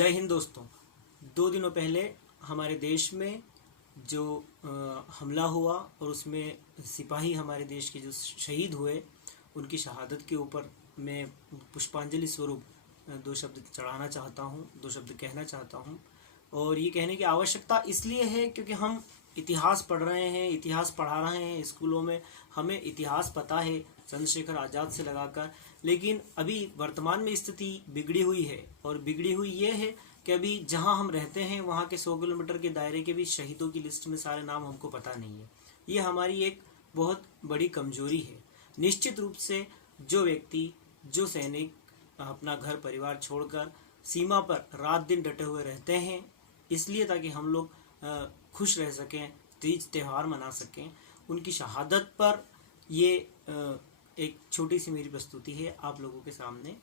जय हिंद दोस्तों। 2 दिनों पहले हमारे देश में जो हमला हुआ और उसमें सिपाही हमारे देश के जो शहीद हुए उनकी शहादत के ऊपर मैं पुष्पांजलि स्वरूप 2 शब्द चढ़ाना चाहता हूँ, 2 शब्द कहना चाहता हूँ। और ये कहने की आवश्यकता इसलिए है क्योंकि हम इतिहास पढ़ रहे हैं, इतिहास पढ़ा रहे हैं स्कूलों में, हमें इतिहास पता है चंद्रशेखर आज़ाद से लगाकर। लेकिन अभी वर्तमान में स्थिति बिगड़ी हुई है और बिगड़ी हुई ये है कि अभी जहां हम रहते हैं वहां के 100 किलोमीटर के दायरे के भी शहीदों की लिस्ट में सारे नाम हमको पता नहीं है। ये हमारी एक बहुत बड़ी कमजोरी है। निश्चित रूप से जो व्यक्ति, जो सैनिक अपना घर परिवार छोड़कर सीमा पर रात दिन डटे हुए रहते हैं इसलिए ताकि हम लोग खुश रह सकें, तीज त्यौहार मना सकें, उनकी शहादत पर ये एक छोटी सी मेरी प्रस्तुति है आप लोगों के सामने।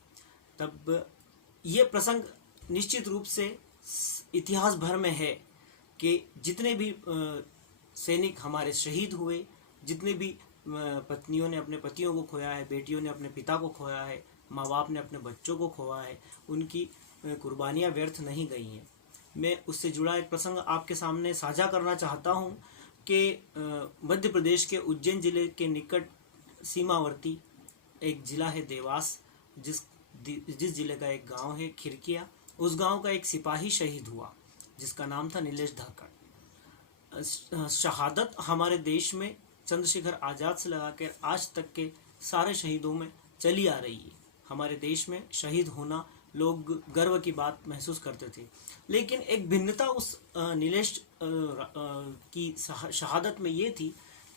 तब ये प्रसंग निश्चित रूप से इतिहास भर में है कि जितने भी सैनिक हमारे शहीद हुए, जितने भी पत्नियों ने अपने पतियों को खोया है, बेटियों ने अपने पिता को खोया है, माँ बाप ने अपने बच्चों को खोया है, उनकी कुर्बानियाँ व्यर्थ नहीं गई हैं। मैं उससे जुड़ा एक प्रसंग आपके सामने साझा करना चाहता हूँ कि मध्य प्रदेश के उज्जैन जिले के निकट सीमावर्ती एक ज़िला है देवास, जिस जिले का एक गांव है खिरकिया। उस गांव का एक सिपाही शहीद हुआ जिसका नाम था नीलेश धाकड़। शहादत हमारे देश में चंद्रशेखर आज़ाद से लगाकर आज तक के सारे शहीदों में चली आ रही है। हमारे देश में शहीद होना लोग गर्व की बात महसूस करते थे, लेकिन एक भिन्नता उस नीलेश की शहादत में ये थी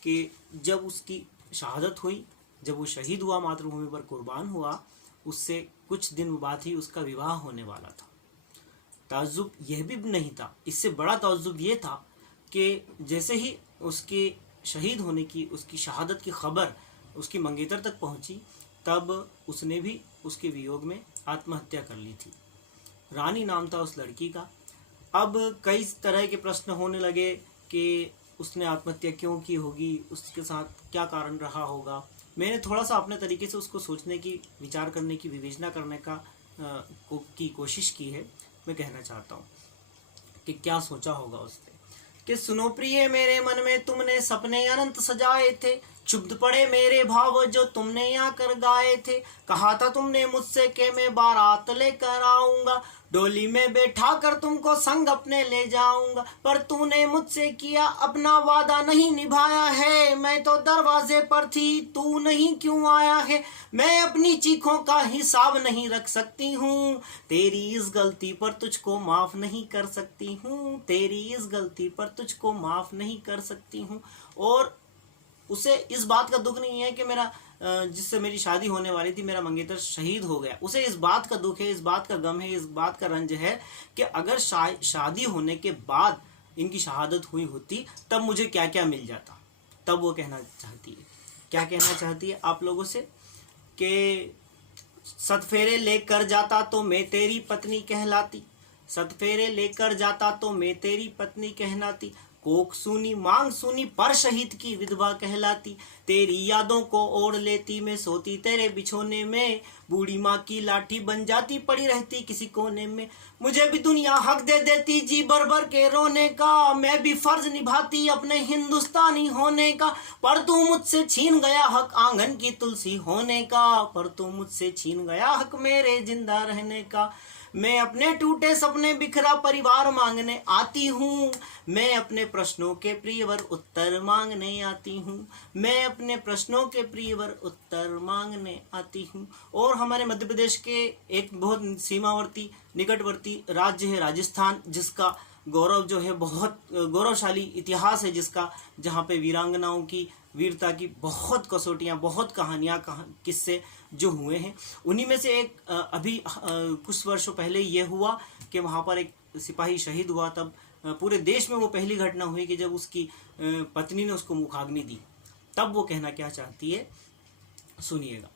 कि जब उसकी शहादत हुई, जब वो शहीद हुआ, मातृभूमि पर कुर्बान हुआ, उससे कुछ दिन बाद ही उसका विवाह होने वाला था। ताज्जुब यह भी नहीं था, इससे बड़ा ताज्जुब ये था कि जैसे ही उसके शहीद होने की, उसकी शहादत की खबर उसकी मंगेतर तक पहुंची, तब उसने भी उसके वियोग में आत्महत्या कर ली थी। रानी नाम था उस लड़की का। अब कई तरह के प्रश्न होने लगे कि उसने आत्महत्या क्यों की होगी, उसके साथ क्या कारण रहा होगा। मैंने थोड़ा सा अपने तरीके से उसको सोचने की, विचार करने की, विवेचना करने की कोशिश की है। मैं कहना चाहता हूँ कि क्या सोचा होगा उसने। कि सुनो प्रिय मेरे मन में तुमने सपने अनंत सजाए थे, चुभ पड़े मेरे भाव जो तुमने आकर गाए थे। कहा था तुमने मुझसे कि मैं बारात लेकर आऊंगा, डोली में बैठा कर तुमको संग अपने ले जाऊंगा, पर तूने मुझसे किया अपना वादा नहीं निभाया है। मैं तो दरवाजे पर थी, तू नहीं क्यों आया है। मैं अपनी चीखों का हिसाब नहीं रख सकती हूँ, तेरी इस गलती पर तुझको माफ नहीं कर सकती हूँ, तेरी इस गलती पर तुझको माफ नहीं कर सकती हूँ। और उसे इस बात का दुख नहीं है कि मेरा जिससे मेरी शादी होने वाली थी, मेरा मंगेतर शहीद हो गया। उसे इस बात का दुख है, इस बात का गम है, इस बात का रंज है कि अगर शादी होने के बाद इनकी शहादत हुई होती तब मुझे क्या क्या मिल जाता। तब वो कहना चाहती है, क्या कहना चाहती है आप लोगों से कि सतफेरे लेकर जाता तो मैं तेरी पत्नी कहलाती, सतफेरे लेकर जाता तो मैं तेरी पत्नी कहलाती, कोख सूनी मांग सूनी पर शहीद की विधवा कहलाती, तेरी यादों को ओढ़ लेती मैं सोती तेरे बिछोने में, बूढ़ी माँ की लाठी बन जाती पड़ी रहती किसी कोने में। मुझे भी दुनिया हक दे देती जी भर भर के रोने का, मैं भी फर्ज निभाती अपने हिंदुस्तानी होने का, पर तू मुझसे छीन गया हक आंगन की तुलसी होने का, पर तू मुझसे छीन गया हक मेरे जिंदा रहने का। मैं अपने टूटे सपने बिखरा परिवार मांगने आती हूँ, मैं अपने प्रश्नों के प्रियवर उत्तर मांगने आती हूँ, मैं अपने प्रश्नों के प्रियवर उत्तर मांगने आती हूँ। और हमारे मध्य प्रदेश के एक बहुत सीमावर्ती निकटवर्ती राज्य है राजस्थान, जिसका गौरव जो है बहुत गौरवशाली इतिहास है जिसका, जहाँ पे वीरांगनाओं की वीरता की बहुत कसौटियाँ, बहुत कहानियाँ, किस्से जो हुए हैं। उन्हीं में से एक अभी कुछ वर्षों पहले ये हुआ कि वहाँ पर एक सिपाही शहीद हुआ। तब पूरे देश में वो पहली घटना हुई कि जब उसकी पत्नी ने उसको मुखाग्नि दी। तब वो कहना क्या चाहती है सुनिएगा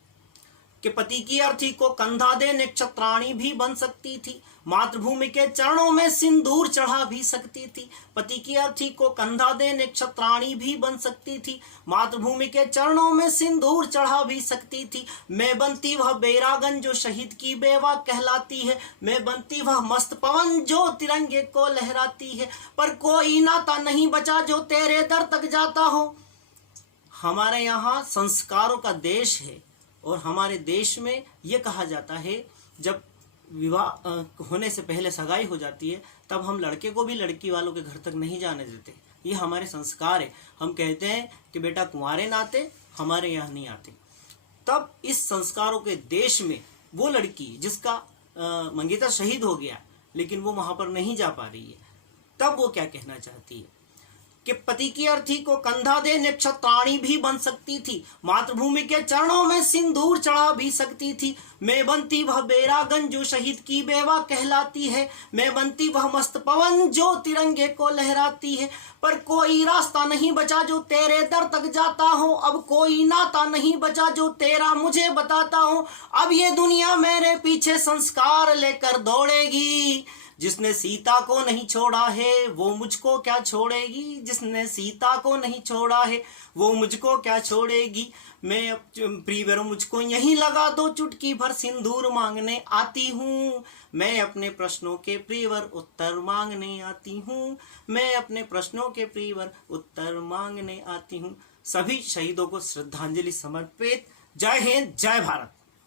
कि पति की अर्थी को कंधा दे नक्षत्राणी भी बन सकती थी, मातृभूमि के चरणों में सिंदूर चढ़ा भी सकती थी। पति की अर्थी को कंधा दे नक्षत्राणी भी बन सकती थी, मातृभूमि के चरणों में सिंदूर चढ़ा भी सकती थी। मैं बनती वह बैरागन जो शहीद की बेवा कहलाती है, मैं बनती वह मस्त पवन जो तिरंगे को लहराती है, पर कोई नाता नहीं बचा जो तेरे दर तक जाता हो। हमारे यहाँ संस्कारों का देश है और हमारे देश में ये कहा जाता है जब विवाह होने से पहले सगाई हो जाती है तब हम लड़के को भी लड़की वालों के घर तक नहीं जाने देते। ये हमारे संस्कार है। हम कहते हैं कि बेटा कुंवारे नाते हमारे यहाँ नहीं आते। तब इस संस्कारों के देश में वो लड़की जिसका मंगेतर शहीद हो गया लेकिन वो वहां पर नहीं जा पा रही है, तब वो क्या कहना चाहती है कि पति की अर्थी को कंधा दे नक्षत्राणी भी बन सकती थी, मातृभूमि के चरणों में सिंदूर चढ़ा भी सकती थी। मैं बनती वह बैरागन जो शहीद की बेवा कहलाती है, मैं बनती वह मस्त पवन जो तिरंगे को लहराती है, पर कोई रास्ता नहीं बचा जो तेरे दर तक जाता हो, अब कोई नाता नहीं बचा जो तेरा मुझे बताता हो। अब ये दुनिया मेरे पीछे संस्कार लेकर दौड़ेगी, जिसने सीता को नहीं छोड़ा है वो मुझको क्या छोड़ेगी, जिसने सीता को नहीं छोड़ा है वो मुझको क्या छोड़ेगी। मैं प्रियवर मुझको यहीं लगा दो, चुटकी भर सिंदूर मांगने आती हूँ। मैं अपने प्रश्नों के प्रियवर उत्तर मांगने आती हूँ, मैं अपने प्रश्नों के प्रियवर उत्तर मांगने आती हूँ। सभी शहीदों को श्रद्धांजलि समर्पित। जय हिंद, जय भारत।